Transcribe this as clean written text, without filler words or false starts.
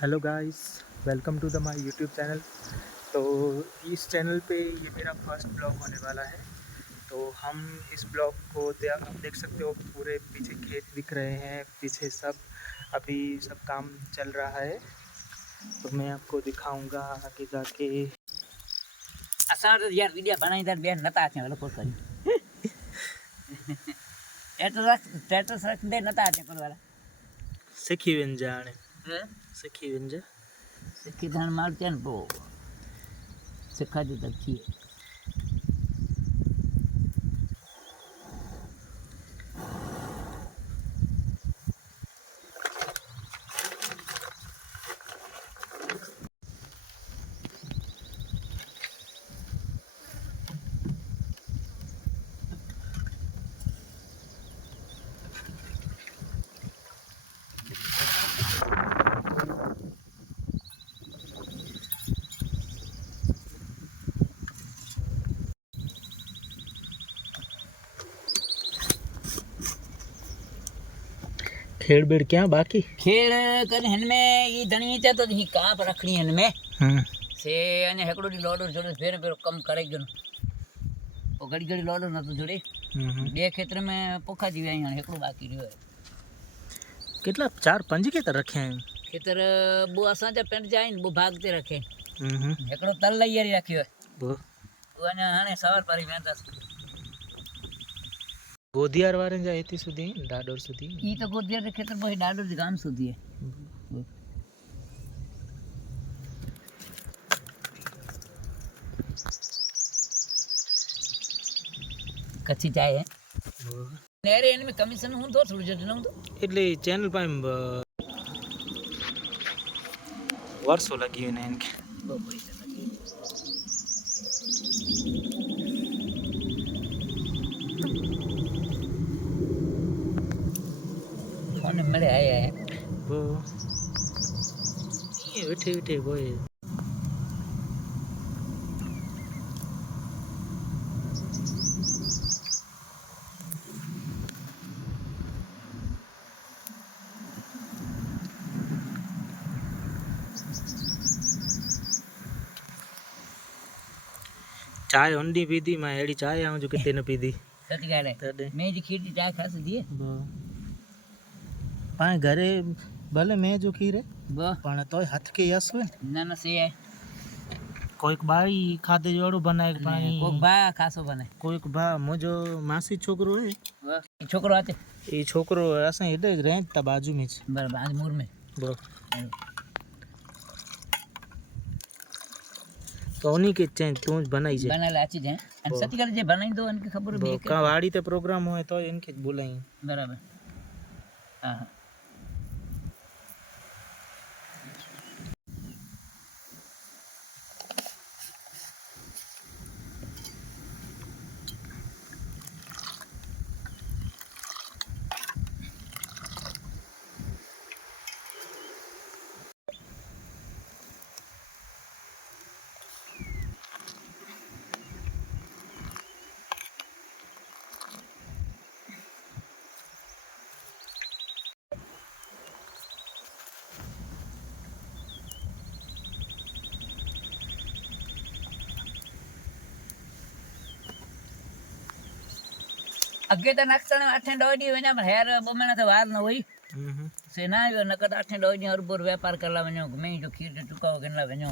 Hello guys, welcome to the my YouTube channel. तो इस channel पे ये मेरा फर्स्ट ब्लॉग होने वाला है। तो हम इस ब्लॉग को आप देख सकते हो, पूरे पीछे खेत दिख रहे हैं, पीछे अभी सब काम चल रहा है। तो मैं आपको दिखाऊंगा आगे जाके। असां तो यार वीडियो बनाई दर बेन नता अचे हलो कोई स्टेटस रख दे नता अचे कोन वाला सिखी वञिजे हाणे, सिखी वञिजे। सिखी धण मार चन पो सिखा दी तक थी। खेड़ बेड़ क्या बाकी खेल कन हन में ई धणी चे तो ही काप रखणी हन में से अने हेकड़ो दी लोडर जोड़े फेर फेर कम करे गन ओ घड़ी घड़ी लोडर न तो जोड़े बे क्षेत्र में पोखा जी आई हेकड़ो बाकी रह्यो है। कितना 4-5 खेतर रखे हैं खेतर बो असा जा पिंड जाइन बो भागते रखे हेकड़ो तल लई रखियो है वो अने हाने सवार पारी वेंदास गोदियार वारे जा एती सुधी डाडोर सुधी ई तो गोदिया के खेतर बही डाडोर जी गाम सुधी है। कच्ची चाय है नेरे इनमें कमीशन हूं तो थोड़ी जट न तो એટલે ચેનલ પર વર્ષો લગી ને એનકે बो पैसा लगी फोन मिले आया है वो ये बैठे बैठे बोए चाय ओंडी पीधी मैं एड़ी चाय आऊं जो किते न पीधी सच गाल है तडे मैं जी खीर की चाय खास दिए पाए घरे भले मैं जो खीरे बो पण तोय हाथ के यस होय ना ना से है कोईक बाई खादे जोड़ो बनाए पानी कोक बा खासो बने कोईक बा मुजो मासी छोकरो है वो छोकरो आते ई छोकरो असा हेडे रेंज ता बाजू में बराबर आज मूर में बो तो उन्हीं के चेंज तू बनाई जे बना लाची जे अन सती कर जे बनाई दो इनके खबर भी का वाड़ी ते प्रोग्राम होए तो इनके बुलाई बराबर हां अगे तो नक्सण 8-9 वना हेर बमना तो वार न होई से ना आयो नकद 8-9 और बोर व्यापार करला वनो घुमे जो खीर जो चुका वगन ला वनो